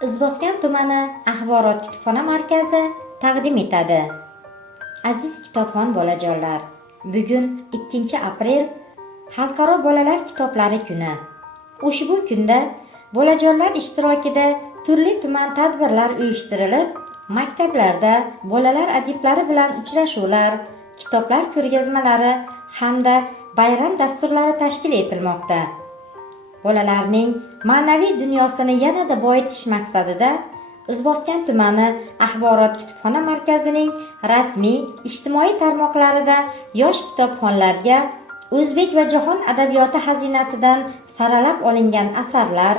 Izboskan tumani axborot kutubxona markazi taqdim etadi. Aziz kitobxon bolajonlar, bugun 2 aprel Xalqaro bolalar kitoblari kuni. Ushbu kunda bolajonlar ishtirokida turli-tuman tadbirlar uyushtirilib, maktablarda bolalar adiblari bilan uchrashuvlar, kitoblar ko'rgazmalari hamda bayram dasturlari tashkil etilmoqda. Bolalarning ma'naviy dunyosini yanada boyitish maqsadida Izboskan tumani axborot kutubxona markazining rasmiy ijtimoiy tarmoqlarida yosh kitobxonlarga o'zbek va jahon adabiyoti xazinasidan saralab olingan asarlar,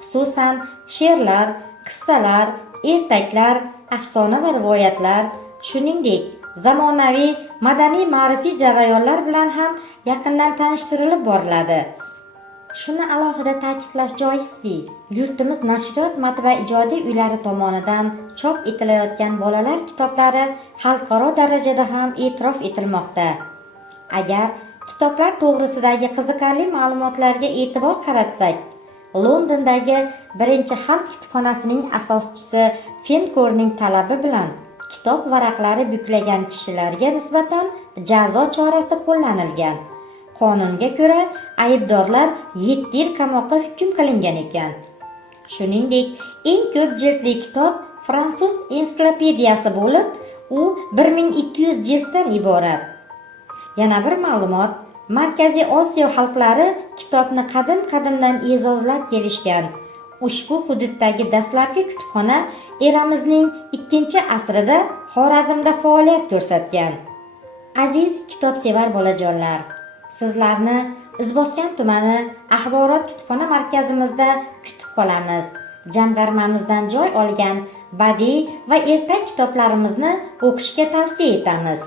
xususan she'rlar, qissalar, ertaklar, afsona va rivoyatlar, shuningdek zamonaviy madaniy-ma'rifiy jarayonlar bilan ham yaqindan tanishtirilib boriladi. Shuni alohida ta'kidlash joizki, yurtimiz nashriyot matbaa ijodiy uylari tomonidan chop etilayotgan bolalar kitoblari xalqaro darajada ham e'tirof etilmoqda. Agar kitoblar to'g'risidagi qiziqarli ma'lumotlarga e'tibor qaratsak, Londondagi birinchi xalq kutubxonasining asoschisi Fenkorning talabi bilan kitob varaqlari buklagan kishilarga nisbatan jazo chorasi qo'llanilgan. Qonunga ko'ra aybdorlar 7 yil qamoqqa hukm qilingan ekan. Shuningdek, eng ko'p jildli kitob fransuz ensiklopediyasi bo'lib, u 1200 jilddan iborat. Yana bir ma'lumot, Markaziy Osiyo xalqlari kitobni qadim-qadimdan e'zozlab kelishgan. Ushbu hududdagi dastlabki kutubxona eramizning 2-asrida Xorazmda faoliyat ko'rsatgan. Aziz kitobsevar bolajonlar, sizlarni Izboskan tumani axborot kutubxona markazimizda kutib qolamiz. Jamg'armamizdan joy olgan badiiy va ertak kitoblarimizni o'qishga tavsiya etamiz.